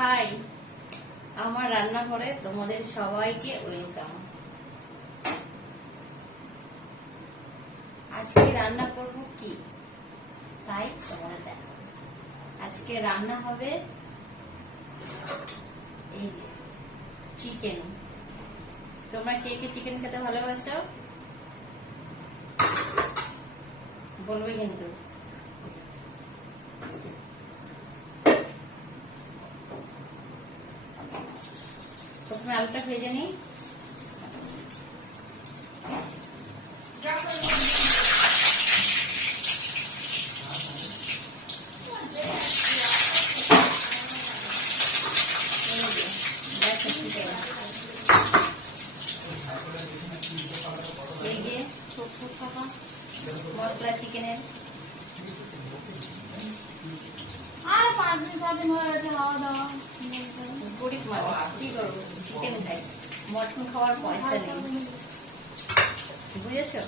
High, আমার রান্নাঘরে তোমাদের সবাইকে ওয়েলকাম। আজকে রান্না করব কি তাই তোমাদের দেখাবো। আজকে রান্না হবে এই যে চিকেন। তোমরা কে কে চিকেন খেতে ভালোবাসো বলবে কিন্তু। প্রথমে আলুটা ভেজে নিই। এই যে ছোট ছোট থাকা মশলা চিকেনের। আর 5 দিন 6 দিন হয়ে গেছে খাওয়া দাওয়া। গরিব মানুষ কি করবো, চিকেন খাই, মটন খাওয়ার পয়সা নেই, বুঝেছো?